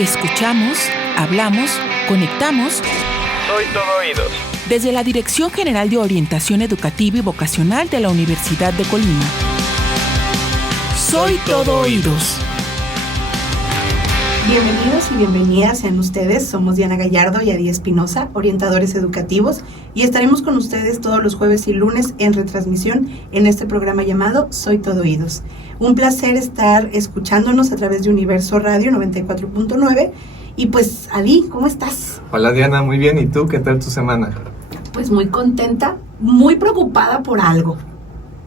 Escuchamos, hablamos, conectamos. Soy todo oídos. Desde la Dirección General de Orientación Educativa y Vocacional de la Universidad de Colima. Soy todo oídos. Bienvenidos y bienvenidas sean ustedes. Somos Diana Gallardo y Adi Espinosa, orientadores educativos, y estaremos con ustedes todos los jueves y lunes en retransmisión en este programa llamado Soy todo oídos. Un placer estar escuchándonos a través de Universo Radio 94.9. Y pues, Adi, ¿cómo estás? Hola Diana, muy bien. ¿Y tú? ¿Qué tal tu semana? Pues muy contenta, muy preocupada por algo.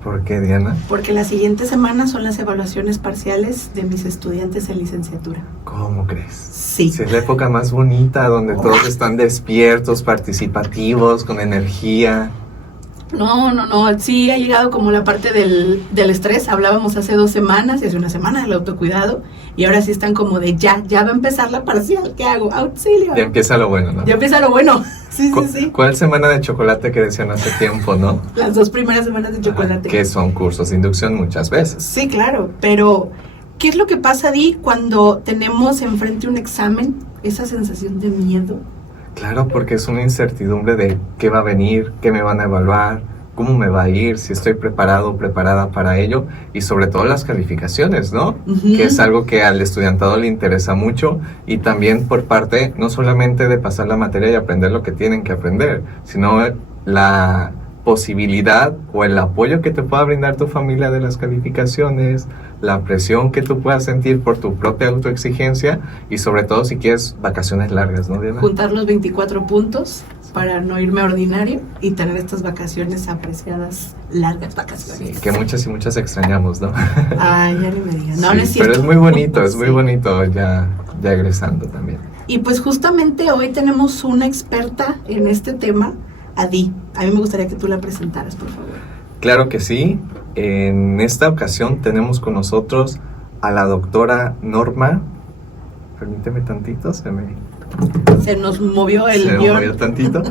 ¿Por qué, Diana? Porque la siguiente semana son las evaluaciones parciales de mis estudiantes en licenciatura. ¿Cómo crees? Sí. Es la época más bonita, donde todos están despiertos, participativos, con energía. No, sí ha llegado como la parte del estrés. Hablábamos hace 2 semanas y hace una semana del autocuidado, y ahora sí están como de ya va a empezar la parcial, ¿qué hago? ¡Auxilio! Ya empieza lo bueno, ¿no? Ya empieza lo bueno, sí. ¿Cuál semana de chocolate que decían hace tiempo, no? Las 2 primeras semanas de chocolate. Que son cursos de inducción muchas veces. Sí, claro, pero ¿qué es lo que pasa, Di, cuando tenemos enfrente un examen? Esa sensación de miedo. Claro, porque es una incertidumbre de qué va a venir, qué me van a evaluar, cómo me va a ir, si estoy preparado o preparada para ello, y sobre todo las calificaciones, ¿no? Uh-huh. Que es algo que al estudiantado le interesa mucho, y también por parte no solamente de pasar la materia y aprender lo que tienen que aprender, sino la posibilidad o el apoyo que te pueda brindar tu familia de las calificaciones, la presión que tú puedas sentir por tu propia autoexigencia, y sobre todo si quieres vacaciones largas, ¿no, Diana? Juntar los 24 puntos para no irme a ordinario y tener estas vacaciones apreciadas, largas vacaciones. Sí, que muchas y muchas extrañamos, ¿no? Ay, ya ni me digas. No, sí, no es cierto. pero es muy bonito, es muy Sí. bonito ya egresando también. Y pues justamente hoy tenemos una experta en este tema, Adi. A mí me gustaría que tú la presentaras, por favor. Claro que sí. En esta ocasión tenemos con nosotros a la doctora Norma. Permíteme tantito, se nos movió el se guión. movió tantito.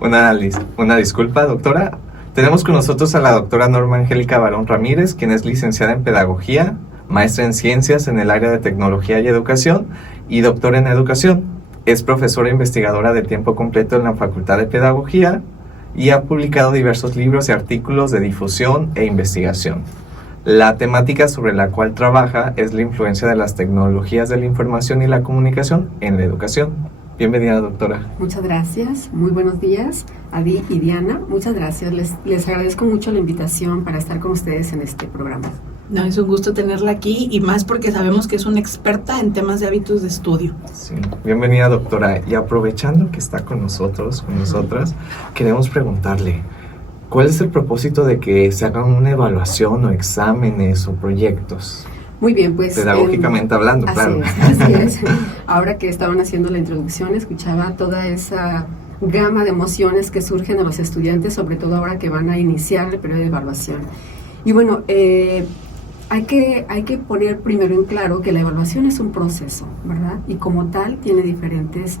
Una disculpa, doctora. Tenemos con nosotros a la doctora Norma Angélica Barón Ramírez, quien es licenciada en Pedagogía, maestra en Ciencias en el área de Tecnología y Educación y doctora en Educación. Es profesora investigadora de tiempo completo en la Facultad de Pedagogía y ha publicado diversos libros y artículos de difusión e investigación. La temática sobre la cual trabaja es la influencia de las tecnologías de la información y la comunicación en la educación. Bienvenida, doctora. Muchas gracias, muy buenos días, Adi y Diana. Muchas gracias, les agradezco mucho la invitación para estar con ustedes en este programa. No, es un gusto tenerla aquí, y más porque sabemos que es una experta en temas de hábitos de estudio. Sí, bienvenida, doctora. Y aprovechando que está con nosotros, con nosotras, queremos preguntarle, ¿cuál es el propósito de que se hagan una evaluación o exámenes o proyectos? Muy bien, pues... Pedagógicamente hablando, claro. Así es. Ahora que estaban haciendo la introducción, escuchaba toda esa gama de emociones que surgen a los estudiantes, sobre todo ahora que van a iniciar el periodo de evaluación. Y bueno, hay que poner primero en claro que la evaluación es un proceso, ¿verdad? Y como tal tiene diferentes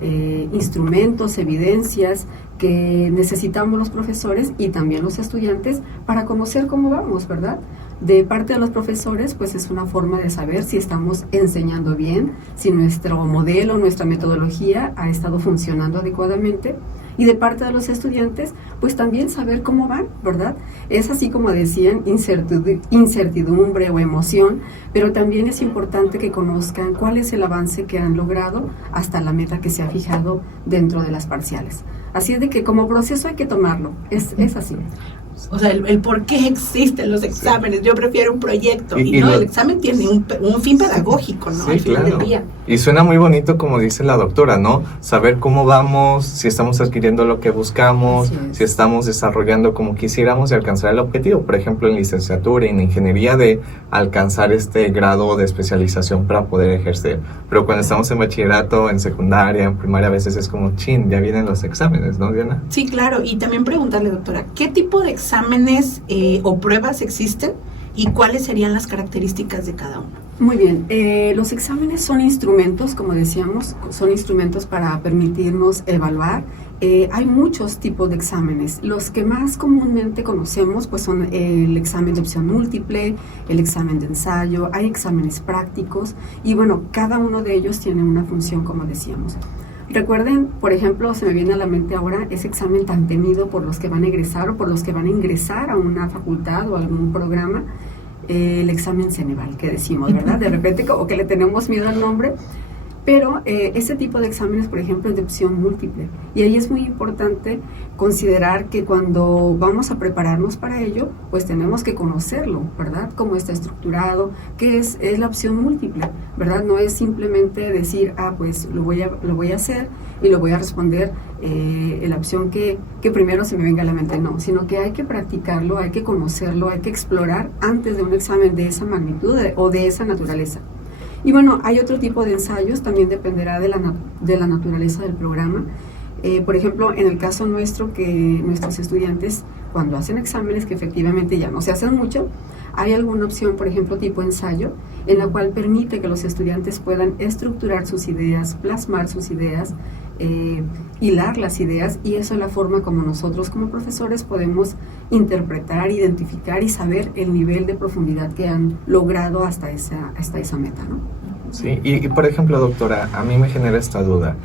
instrumentos, evidencias que necesitamos los profesores y también los estudiantes para conocer cómo vamos, ¿verdad? De parte de los profesores, pues es una forma de saber si estamos enseñando bien, si nuestro modelo, nuestra metodología ha estado funcionando adecuadamente. Y de parte de los estudiantes, pues también saber cómo van, ¿verdad? Es así como decían, incertidumbre o emoción, pero también es importante que conozcan cuál es el avance que han logrado hasta la meta que se ha fijado dentro de las parciales. Así es de que como proceso hay que tomarlo, es así. O sea, el por qué existen los exámenes. Yo prefiero un proyecto. Y no, el examen tiene un fin pedagógico, ¿no? Sí, al final claro. del día. Y suena muy bonito, como dice la doctora, ¿no? Saber cómo vamos, si estamos adquiriendo lo que buscamos, si estamos desarrollando como quisiéramos y alcanzar el objetivo. Por ejemplo, en licenciatura y en ingeniería, de alcanzar este grado de especialización para poder ejercer. Pero cuando estamos en bachillerato, en secundaria, en primaria, a veces es como, chin, ya vienen los exámenes, ¿no, Diana? Sí, claro. Y también preguntarle, doctora, ¿qué tipo de exámenes o pruebas existen y cuáles serían las características de cada uno? Muy bien, los exámenes son instrumentos, como decíamos, son instrumentos para permitirnos evaluar hay muchos tipos de exámenes. Los que más comúnmente conocemos pues son el examen de opción múltiple, el examen de ensayo, hay exámenes prácticos y bueno, cada uno de ellos tiene una función, como decíamos. Recuerden, por ejemplo, se me viene a la mente ahora ese examen tan temido por los que van a egresar o por los que van a ingresar a una facultad o a algún programa, el examen Ceneval, que decimos, ¿verdad? De repente como que le tenemos miedo al nombre, pero ese tipo de exámenes, por ejemplo, es de opción múltiple. Y ahí es muy importante considerar que cuando vamos a prepararnos para ello, pues tenemos que conocerlo, ¿verdad? Cómo está estructurado, qué es la opción múltiple, ¿verdad? No es simplemente decir, pues lo voy a hacer y lo voy a responder en la opción que primero se me venga a la mente, no, sino que hay que practicarlo, hay que conocerlo, hay que explorar antes de un examen de esa magnitud o de esa naturaleza. Y bueno, hay otro tipo de ensayos, también dependerá de la naturaleza del programa. Por ejemplo, en el caso nuestro, que nuestros estudiantes cuando hacen exámenes, que efectivamente ya no se hacen mucho, hay alguna opción, por ejemplo, tipo ensayo, en la cual permite que los estudiantes puedan estructurar sus ideas, plasmar sus ideas, hilar las ideas, y eso es la forma como nosotros como profesores podemos interpretar, identificar y saber el nivel de profundidad que han logrado hasta esa meta, ¿no? Sí, y por ejemplo, doctora, a mí me genera esta duda.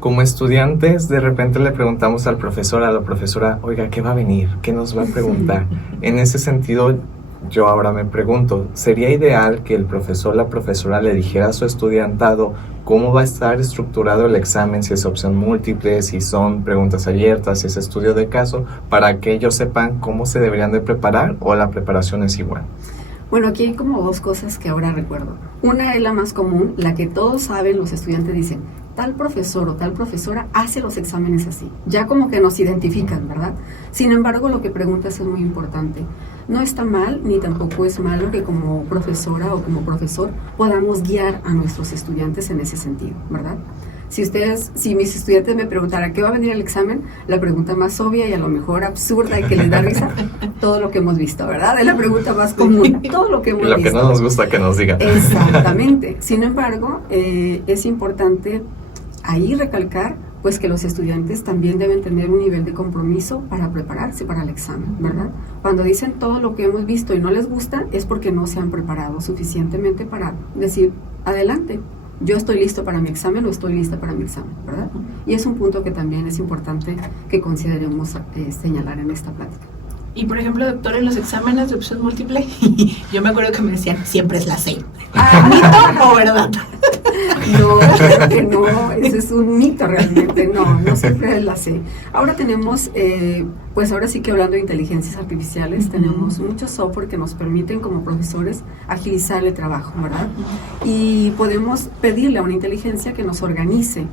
Como estudiantes, de repente le preguntamos al profesor, a la profesora, oiga, ¿qué va a venir? ¿Qué nos va a preguntar? En ese sentido, yo ahora me pregunto, ¿sería ideal que el profesor, la profesora le dijera a su estudiantado cómo va a estar estructurado el examen, si es opción múltiple, si son preguntas abiertas, si es estudio de caso, para que ellos sepan cómo se deberían de preparar, o la preparación es igual? Bueno, aquí hay como dos cosas que ahora recuerdo. Una es la más común, la que todos saben, los estudiantes dicen, tal profesor o tal profesora hace los exámenes así. Ya como que nos identifican, ¿verdad? Sin embargo, lo que preguntas es muy importante. No está mal, ni tampoco es malo que como profesora o como profesor podamos guiar a nuestros estudiantes en ese sentido, ¿verdad? Si mis estudiantes me preguntaran ¿qué va a venir el examen? La pregunta más obvia y a lo mejor absurda y que les da risa, todo lo que hemos visto, ¿verdad? Es la pregunta más común, todo lo que hemos visto. Y lo que no nos gusta que nos digan. Exactamente. Sin embargo, es importante ahí recalcar pues que los estudiantes también deben tener un nivel de compromiso para prepararse para el examen, ¿verdad? Cuando dicen todo lo que hemos visto y no les gusta, es porque no se han preparado suficientemente para decir, adelante, yo estoy listo para mi examen o estoy lista para mi examen, ¿verdad? Y es un punto que también es importante que consideremos señalar en esta plática. Y por ejemplo, doctor, en los exámenes de opción múltiple, yo me acuerdo que me decían, siempre es la C. ¿Mito o verdad? No, claro que no, ese es un mito realmente, no siempre es la C. Ahora tenemos, pues ahora sí que hablando de inteligencias artificiales, tenemos mucho software que nos permiten como profesores agilizar el trabajo, ¿verdad? Y podemos pedirle a una inteligencia que nos organice,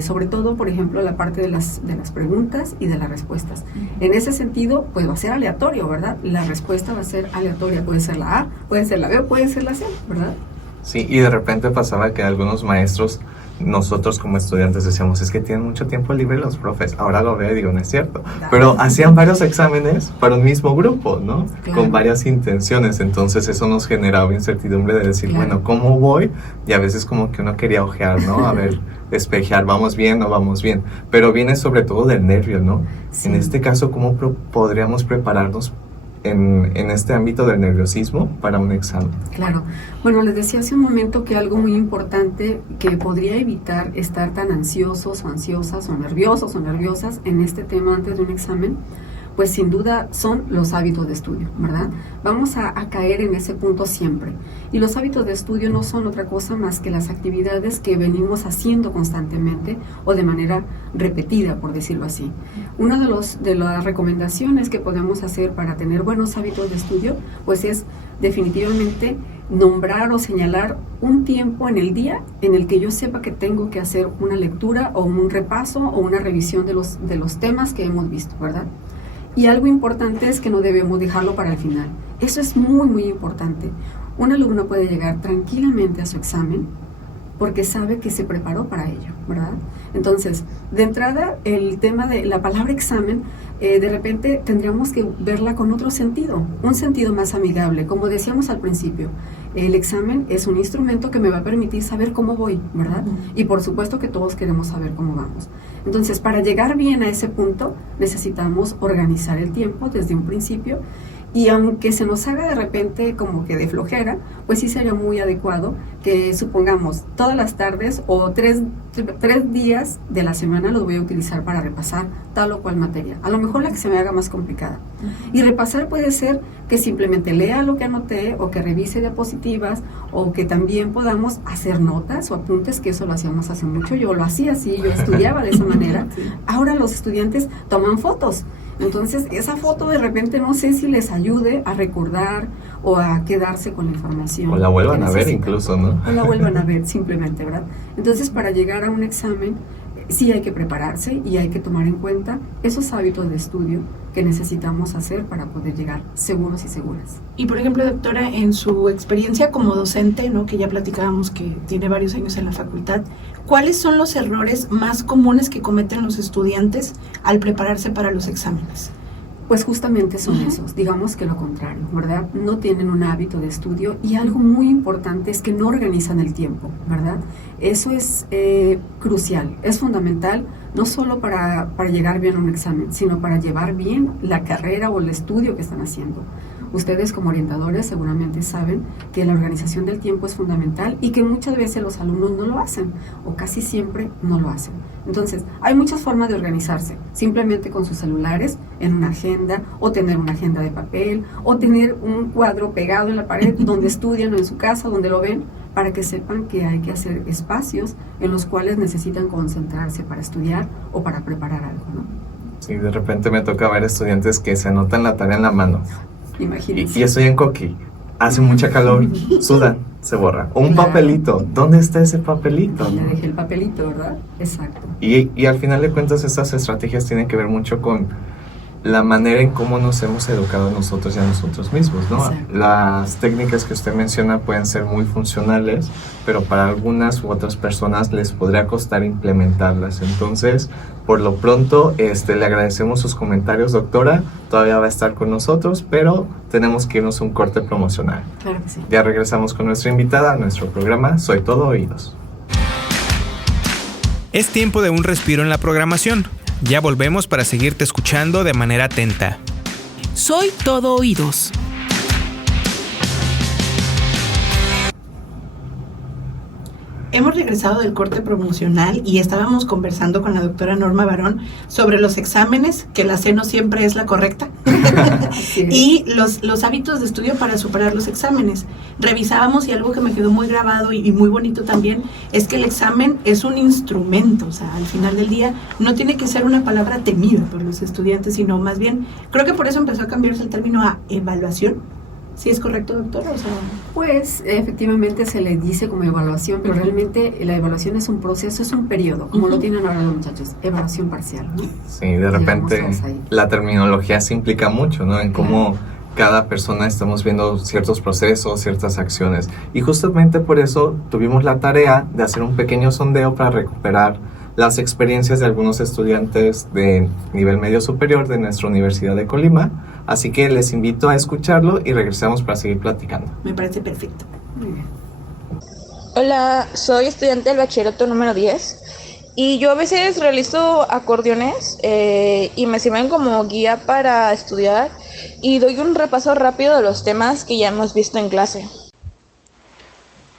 sobre todo, por ejemplo, la parte de las preguntas y de las respuestas. En ese sentido, pues va a ser aleatorio, ¿verdad? La respuesta va a ser aleatoria, puede ser la A, puede ser la B o puede ser la C, ¿verdad? Sí, y de repente pasaba que algunos maestros, nosotros como estudiantes decíamos, es que tienen mucho tiempo libre los profes. Ahora lo veo y digo, no es cierto. Pero hacían varios exámenes para un mismo grupo, ¿no? Claro. Con varias intenciones. Entonces eso nos generaba incertidumbre de decir, claro, bueno, ¿cómo voy? Y a veces como que uno quería ojear, ¿no? A ver, despejar, ¿vamos bien o vamos bien? Pero viene sobre todo del nervio, ¿no? Sí. En este caso, ¿cómo podríamos prepararnos en este ámbito del nerviosismo para un examen? Claro. Bueno, les decía hace un momento que algo muy importante que podría evitar estar tan ansiosos o ansiosas o nerviosos o nerviosas en este tema antes de un examen, pues sin duda son los hábitos de estudio, ¿verdad? Vamos a caer en ese punto siempre. Y los hábitos de estudio no son otra cosa más que las actividades que venimos haciendo constantemente o de manera repetida, por decirlo así. Una de las recomendaciones que podemos hacer para tener buenos hábitos de estudio, pues es definitivamente nombrar o señalar un tiempo en el día en el que yo sepa que tengo que hacer una lectura o un repaso o una revisión de los temas que hemos visto, ¿verdad? Y algo importante es que no debemos dejarlo para el final. Eso es muy, muy importante. Un alumno puede llegar tranquilamente a su examen porque sabe que se preparó para ello, ¿verdad? Entonces, de entrada, el tema de la palabra examen, de repente tendríamos que verla con otro sentido, un sentido más amigable. Como decíamos al principio, El examen es un instrumento que me va a permitir saber cómo voy, ¿verdad? Y por supuesto que todos queremos saber cómo vamos. Entonces, para llegar bien a ese punto, necesitamos organizar el tiempo desde un principio. Y aunque se nos haga de repente como que de flojera, pues sí sería muy adecuado que supongamos todas las tardes o tres días de la semana los voy a utilizar para repasar tal o cual materia. A lo mejor la que se me haga más complicada. Y repasar puede ser que simplemente lea lo que anoté o que revise diapositivas o que también podamos hacer notas o apuntes, que eso lo hacíamos hace mucho. Yo lo hacía así, yo estudiaba de esa manera. Ahora los estudiantes toman fotos. Entonces, esa foto de repente no sé si les ayude a recordar o a quedarse con la información. O la vuelvan a ver incluso, ¿no? O la vuelvan a ver simplemente, ¿verdad? Entonces, para llegar a un examen, sí hay que prepararse y hay que tomar en cuenta esos hábitos de estudio que necesitamos hacer para poder llegar seguros y seguras. Y por ejemplo, doctora, en su experiencia como docente, ¿no?, que ya platicábamos que tiene varios años en la facultad, ¿cuáles son los errores más comunes que cometen los estudiantes al prepararse para los exámenes? Pues justamente son esos, digamos que lo contrario, ¿verdad? No tienen un hábito de estudio y algo muy importante es que no organizan el tiempo, ¿verdad? Eso es crucial, es fundamental, no solo para llegar bien a un examen, sino para llevar bien la carrera o el estudio que están haciendo. Ustedes como orientadores seguramente saben que la organización del tiempo es fundamental y que muchas veces los alumnos no lo hacen o casi siempre no lo hacen. Entonces, hay muchas formas de organizarse, simplemente con sus celulares, en una agenda, o tener una agenda de papel, o tener un cuadro pegado en la pared donde estudian o en su casa, donde lo ven, para que sepan que hay que hacer espacios en los cuales necesitan concentrarse para estudiar o para preparar algo, ¿no? Sí, de repente me toca ver estudiantes que se anotan la tarea en la mano. Imagínense. Y estoy en Coqui, hace mucha calor, sudan, se borra. Un Claro. papelito, ¿dónde está ese papelito? Le dejé el papelito, ¿verdad? Exacto. Y al final de cuentas estas estrategias tienen que ver mucho con la manera en cómo nos hemos educado nosotros y a nosotros mismos, ¿no? Exacto. Las técnicas que usted menciona pueden ser muy funcionales, pero para algunas u otras personas les podría costar implementarlas. Entonces, por lo pronto, le agradecemos sus comentarios, doctora. Todavía va a estar con nosotros, pero tenemos que irnos a un corte promocional. Claro que sí. Ya regresamos con nuestra invitada a nuestro programa Soy Todo Oídos. Es tiempo de un respiro en la programación. Ya volvemos para seguirte escuchando de manera atenta. Soy todo oídos. Hemos regresado del corte promocional y estábamos conversando con la doctora Norma Barón sobre los exámenes, que la C no siempre es la correcta, y los hábitos de estudio para superar los exámenes. Revisábamos y algo que me quedó muy grabado y muy bonito también es que el examen es un instrumento, o sea, al final del día no tiene que ser una palabra temida por los estudiantes, sino más bien, creo que por eso empezó a cambiarse el término a evaluación. ¿Sí es correcto, doctora? O sea, pues efectivamente se le dice como evaluación, pero realmente la evaluación es un proceso, es un periodo, como lo tienen ahora los muchachos, evaluación parcial, ¿no? Sí, de repente Llegamos ahí. la terminología se implica mucho, ¿no? En cómo cada persona estamos viendo ciertos procesos, ciertas acciones. Y justamente por eso tuvimos la tarea de hacer un pequeño sondeo para recuperar las experiencias de algunos estudiantes de nivel medio superior de nuestra Universidad de Colima. Así que les invito a escucharlo y regresamos para seguir platicando. me parece perfecto. Muy bien. Hola, soy estudiante del bachillerato número 10 y yo a veces realizo acordeones y me sirven como guía para estudiar y doy un repaso rápido de los temas que ya hemos visto en clase.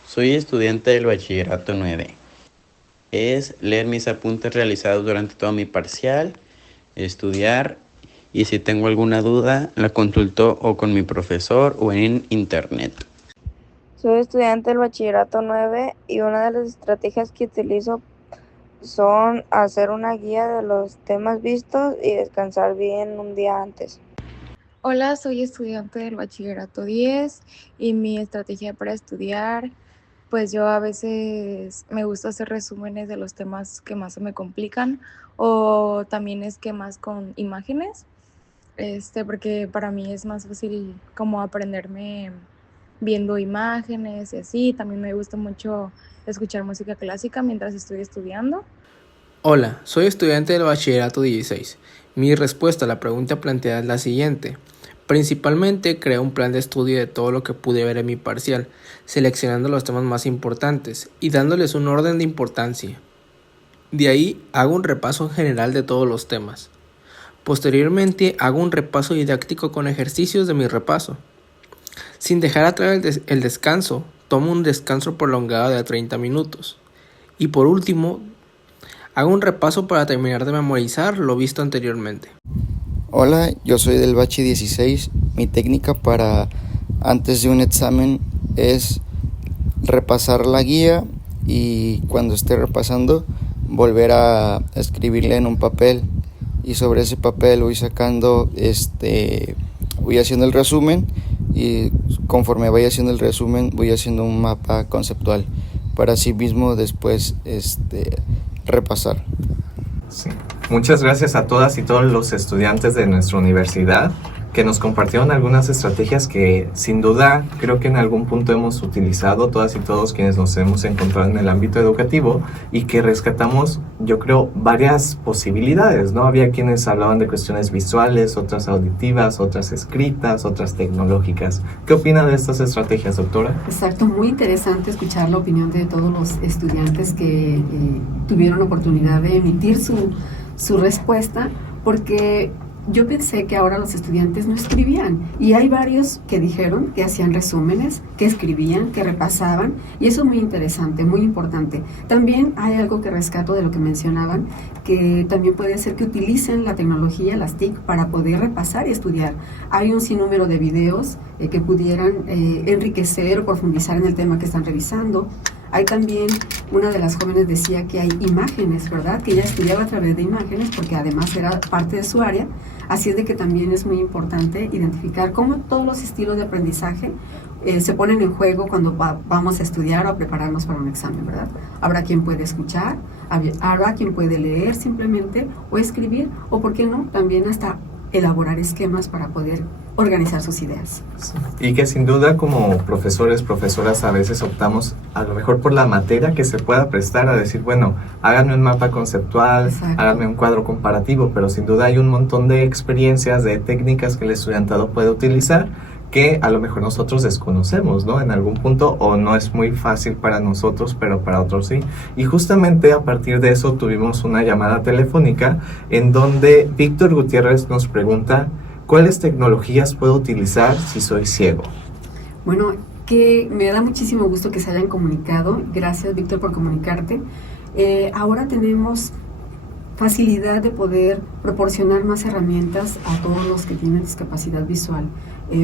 Soy estudiante del bachillerato 9. Es leer mis apuntes realizados durante todo mi parcial, estudiar y si tengo alguna duda la consulto o con mi profesor o en internet. Soy estudiante del bachillerato 9 y una de las estrategias que utilizo son hacer una guía de los temas vistos y descansar bien un día antes. Hola, soy estudiante del bachillerato 10 y mi estrategia para estudiar, pues yo a veces me gusta hacer resúmenes de los temas que más se me complican o también esquemas con imágenes, porque para mí es más fácil como aprenderme viendo imágenes y así. También me gusta mucho escuchar música clásica mientras estoy estudiando. Hola, soy estudiante del bachillerato 16. Mi respuesta a la pregunta planteada es la siguiente. Principalmente creé un plan de estudio de todo lo que pude ver en mi parcial, seleccionando los temas más importantes y dándoles un orden de importancia. De ahí hago un repaso general de todos los temas. Posteriormente hago un repaso didáctico con ejercicios de mi repaso. Sin dejar atrás el descanso, tomo un descanso prolongado de 30 minutos. Y por último, hago un repaso para terminar de memorizar lo visto anteriormente. Hola, yo soy del Bachi 16. Mi técnica para antes de un examen es repasar la guía y cuando esté repasando volver a escribirla en un papel y sobre ese papel voy sacando voy haciendo el resumen y conforme vaya haciendo el resumen voy haciendo un mapa conceptual para así mismo después repasar. Sí. Muchas gracias a todas y todos los estudiantes de nuestra universidad que nos compartieron algunas estrategias que sin duda creo que en algún punto hemos utilizado todas y todos quienes nos hemos encontrado en el ámbito educativo y que rescatamos, yo creo, varias posibilidades, ¿no? Había quienes hablaban de cuestiones visuales, otras auditivas, otras escritas, otras tecnológicas. ¿Qué opina de estas estrategias, doctora? Exacto, muy interesante escuchar la opinión de todos los estudiantes que tuvieron oportunidad de emitir su respuesta, porque yo pensé que ahora los estudiantes no escribían y hay varios que dijeron que hacían resúmenes, que escribían, que repasaban y eso es muy interesante, muy importante. También hay algo que rescato de lo que mencionaban, que también puede ser que utilicen la tecnología, las TIC, para poder repasar y estudiar. Hay un sinnúmero de videos que pudieran enriquecer o profundizar en el tema que están revisando. Hay también, una de las jóvenes decía que hay imágenes, ¿verdad? Que ella estudiaba a través de imágenes porque además era parte de su área. Así es de que también es muy importante identificar cómo todos los estilos de aprendizaje se ponen en juego cuando vamos a estudiar o a prepararnos para un examen, ¿verdad? Habrá quien puede escuchar, habrá quien puede leer simplemente o escribir o, ¿por qué no?, también hasta elaborar esquemas para poder organizar sus ideas. Y que sin duda como profesores, profesoras a veces optamos a lo mejor por la materia que se pueda prestar a decir, bueno, háganme un mapa conceptual, Exacto. háganme un cuadro comparativo, pero sin duda hay un montón de experiencias, de técnicas que el estudiantado puede utilizar que a lo mejor nosotros desconocemos, ¿no? En algún punto, o no es muy fácil para nosotros, pero para otros sí. Y justamente a partir de eso tuvimos una llamada telefónica en donde Víctor Gutiérrez nos pregunta, ¿cuáles tecnologías puedo utilizar si soy ciego? Bueno, que me da muchísimo gusto que se hayan comunicado. Gracias, Víctor, por comunicarte. Ahora tenemos facilidad de poder proporcionar más herramientas a todos los que tienen discapacidad visual.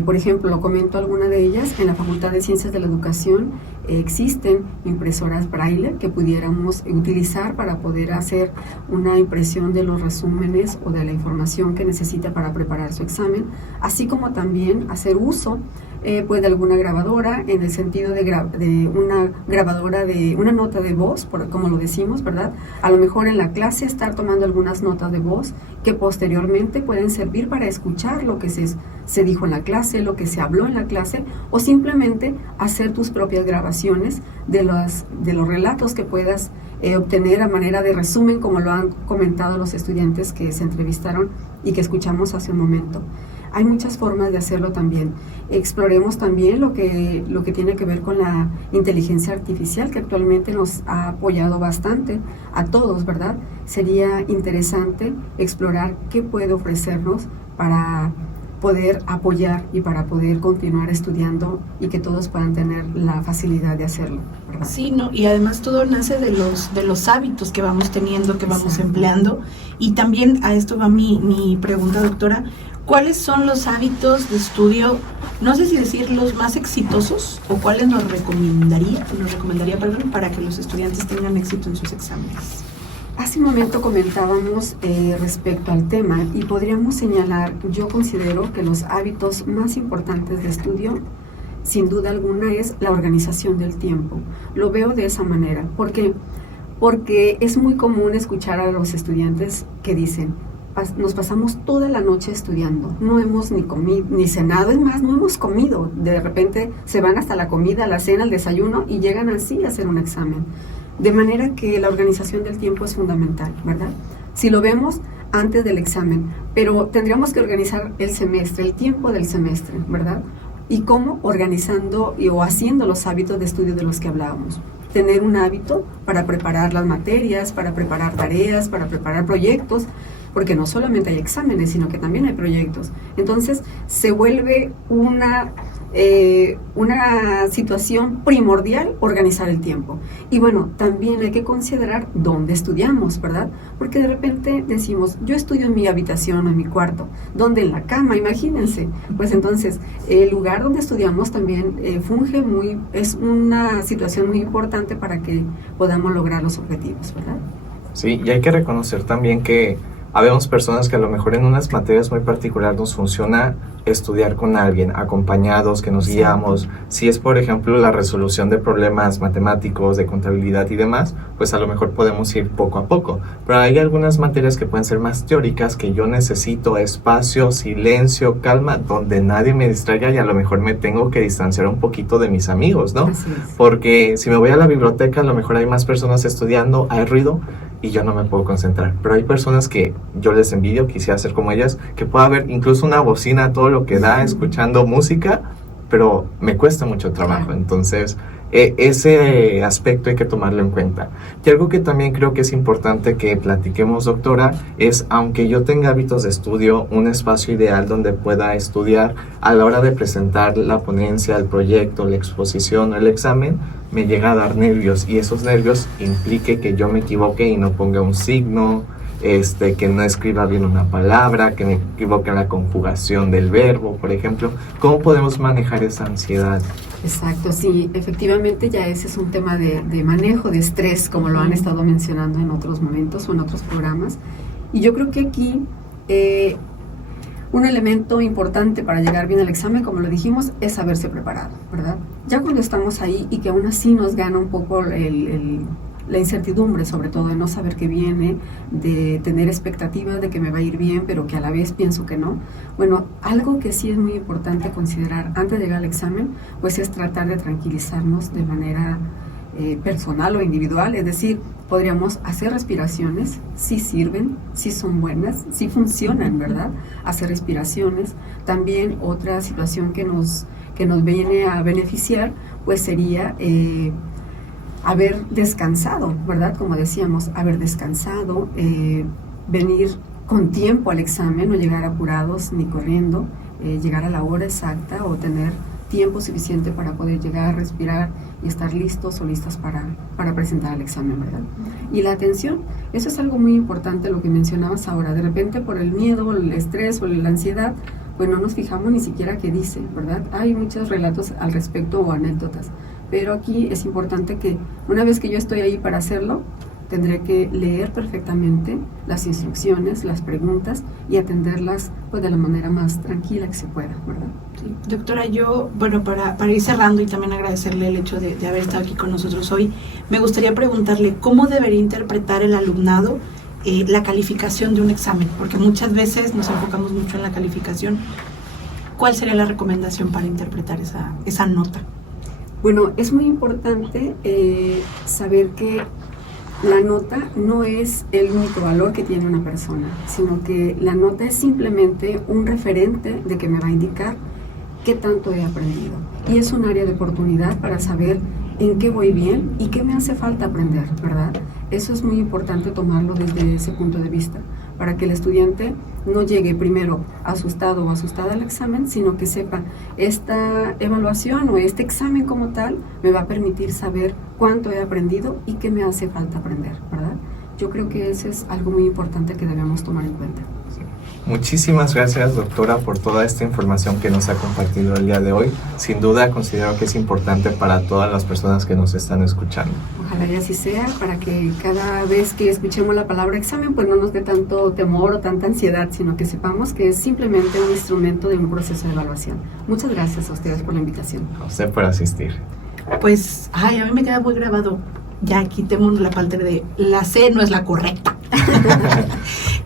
Por ejemplo, lo comento alguna de ellas, en la Facultad de Ciencias de la Educación existen impresoras braille que pudiéramos utilizar para poder hacer una impresión de los resúmenes o de la información que necesita para preparar su examen, así como también hacer uso de alguna grabadora, en el sentido de una grabadora de una nota de voz, como lo decimos, ¿verdad? A lo mejor en la clase estar tomando algunas notas de voz que posteriormente pueden servir para escuchar lo que se dijo en la clase, lo que se habló en la clase, o simplemente hacer tus propias grabaciones de los relatos que puedas obtener a manera de resumen, como lo han comentado los estudiantes que se entrevistaron y que escuchamos hace un momento. Hay muchas formas de hacerlo también. Exploremos también lo que tiene que ver con la inteligencia artificial, que actualmente nos ha apoyado bastante a todos, ¿verdad? Sería interesante explorar qué puede ofrecernos para poder apoyar y para poder continuar estudiando y que todos puedan tener la facilidad de hacerlo, ¿verdad? Sí, no, y además todo nace de los hábitos que vamos teniendo, que vamos empleando. Y también a esto va mi pregunta, doctora. ¿Cuáles son los hábitos de estudio, no sé si decir los más exitosos, o cuáles nos recomendaría para que los estudiantes tengan éxito en sus exámenes? Hace un momento comentábamos respecto al tema y podríamos señalar, yo considero que los hábitos más importantes de estudio, sin duda alguna, es la organización del tiempo. Lo veo de esa manera. ¿Por qué? Porque es muy común escuchar a los estudiantes que dicen, nos pasamos toda la noche estudiando, no hemos ni comido, ni cenado, es más, no hemos comido. De repente se van hasta la comida, la cena, el desayuno y llegan así a hacer un examen. De manera que la organización del tiempo es fundamental, ¿verdad? Si lo vemos, antes del examen, pero tendríamos que organizar el semestre, el tiempo del semestre, ¿verdad? ¿Y cómo? Organizando o haciendo los hábitos de estudio de los que hablábamos. Tener un hábito para preparar las materias, para preparar tareas, para preparar proyectos, porque no solamente hay exámenes, sino que también hay proyectos. Entonces, se vuelve una situación primordial organizar el tiempo. Y bueno, también hay que considerar dónde estudiamos, ¿verdad? Porque de repente decimos, yo estudio en mi habitación o en mi cuarto, ¿dónde? En la cama, imagínense. Pues entonces, el lugar donde estudiamos también es una situación muy importante para que podamos lograr los objetivos, ¿verdad? Sí, y hay que reconocer también que habemos personas que a lo mejor en unas materias muy particulares nos funciona estudiar con alguien, acompañados, que nos guiamos. Si es, por ejemplo, la resolución de problemas matemáticos, de contabilidad y demás, pues a lo mejor podemos ir poco a poco. Pero hay algunas materias que pueden ser más teóricas, que yo necesito espacio, silencio, calma, donde nadie me distraiga y a lo mejor me tengo que distanciar un poquito de mis amigos, ¿no? Porque si me voy a la biblioteca, a lo mejor hay más personas estudiando, hay ruido, y yo no me puedo concentrar. Pero hay personas que yo les envidio, quisiera ser como ellas, que pueda haber incluso una bocina, todo lo que da, escuchando música, pero me cuesta mucho trabajo. Entonces, ese aspecto hay que tomarlo en cuenta. Y algo que también creo que es importante que platiquemos, doctora, es, aunque yo tenga hábitos de estudio, un espacio ideal donde pueda estudiar, a la hora de presentar la ponencia, el proyecto, la exposición o el examen, me llega a dar nervios, y esos nervios implique que yo me equivoque y no ponga un signo, que no escriba bien una palabra, que me equivoque en la conjugación del verbo, por ejemplo. ¿Cómo podemos manejar esa ansiedad? Exacto, sí, efectivamente ya ese es un tema de manejo de estrés, como lo han estado mencionando en otros momentos o en otros programas. Y yo creo que aquí un elemento importante para llegar bien al examen, como lo dijimos, es saberse preparado, ¿verdad? Ya cuando estamos ahí y que aún así nos gana un poco la incertidumbre, sobre todo de no saber qué viene, de tener expectativas de que me va a ir bien, pero que a la vez pienso que no. Bueno, algo que sí es muy importante considerar antes de llegar al examen, pues es tratar de tranquilizarnos de manera personal o individual, es decir, podríamos hacer respiraciones, sí sirven, sí son buenas, sí funcionan, ¿verdad? Hacer respiraciones. También otra situación que nos viene a beneficiar, pues sería haber descansado, ¿verdad? Como decíamos, haber descansado, venir con tiempo al examen, no llegar apurados ni corriendo, llegar a la hora exacta o tener tiempo suficiente para poder llegar a respirar y estar listos o listas para presentar el examen, ¿verdad? Y la atención, eso es algo muy importante, lo que mencionabas ahora. De repente, por el miedo, el estrés o la ansiedad, pues no nos fijamos ni siquiera qué dice, ¿verdad? Hay muchos relatos al respecto o anécdotas, pero aquí es importante que una vez que yo estoy ahí para hacerlo, tendré que leer perfectamente las instrucciones, las preguntas y atenderlas pues de la manera más tranquila que se pueda, ¿verdad? Sí. Doctora, yo, bueno, para ir cerrando y también agradecerle el hecho de haber estado aquí con nosotros hoy, me gustaría preguntarle cómo debería interpretar el alumnado la calificación de un examen, porque muchas veces nos enfocamos mucho en la calificación. ¿Cuál sería la recomendación para interpretar esa nota? Bueno, es muy importante saber que la nota no es el único valor que tiene una persona, sino que la nota es simplemente un referente de que me va a indicar qué tanto he aprendido. Y es un área de oportunidad para saber en qué voy bien y qué me hace falta aprender, ¿verdad? Eso es muy importante tomarlo desde ese punto de vista, para que el estudiante no llegue primero asustado o asustada al examen, sino que sepa, esta evaluación o este examen como tal me va a permitir saber cuánto he aprendido y qué me hace falta aprender, ¿verdad? Yo creo que eso es algo muy importante que debemos tomar en cuenta. Sí. Muchísimas gracias, doctora, por toda esta información que nos ha compartido el día de hoy. Sin duda considero que es importante para todas las personas que nos están escuchando. Ojalá y así sea, para que cada vez que escuchemos la palabra examen, pues no nos dé tanto temor o tanta ansiedad, sino que sepamos que es simplemente un instrumento de un proceso de evaluación. Muchas gracias a ustedes por la invitación. A usted por asistir. Pues, a mí me queda muy grabado. Ya quitémonos la parte de la C no es la correcta.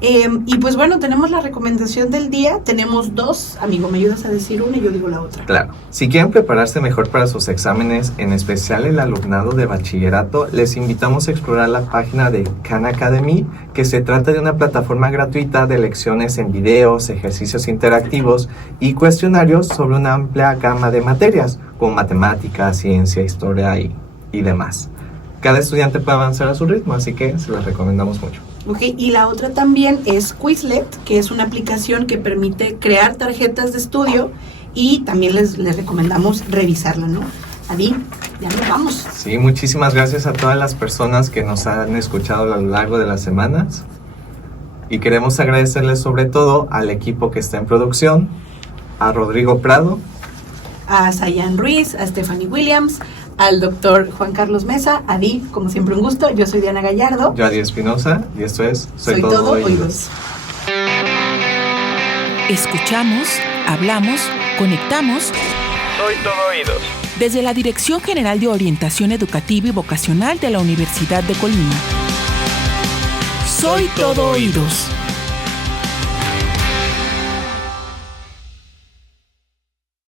Y pues bueno, tenemos la recomendación del día. Tenemos dos. Amigo, ¿me ayudas a decir una y yo digo la otra? Claro. Si quieren prepararse mejor para sus exámenes, en especial el alumnado de bachillerato, les invitamos a explorar la página de Khan Academy, que se trata de una plataforma gratuita de lecciones en videos, ejercicios interactivos y cuestionarios sobre una amplia gama de materias, como matemáticas, ciencia, historia y demás. Cada estudiante puede avanzar a su ritmo, así que se los recomendamos mucho. Ok, y la otra también es Quizlet, que es una aplicación que permite crear tarjetas de estudio y también les recomendamos revisarla, ¿no? Adi, ya nos vamos. Sí, muchísimas gracias a todas las personas que nos han escuchado a lo largo de las semanas y queremos agradecerles sobre todo al equipo que está en producción, a Rodrigo Prado, a Sayan Ruiz, a Stephanie Williams, al doctor Juan Carlos Mesa. Adi, como siempre un gusto. Yo soy Diana Gallardo. Yo Adi Espinosa y esto es Soy Todo Oídos. Escuchamos, hablamos, conectamos. Soy Todo Oídos. Desde la Dirección General de Orientación Educativa y Vocacional de la Universidad de Colima. Soy Todo Oídos.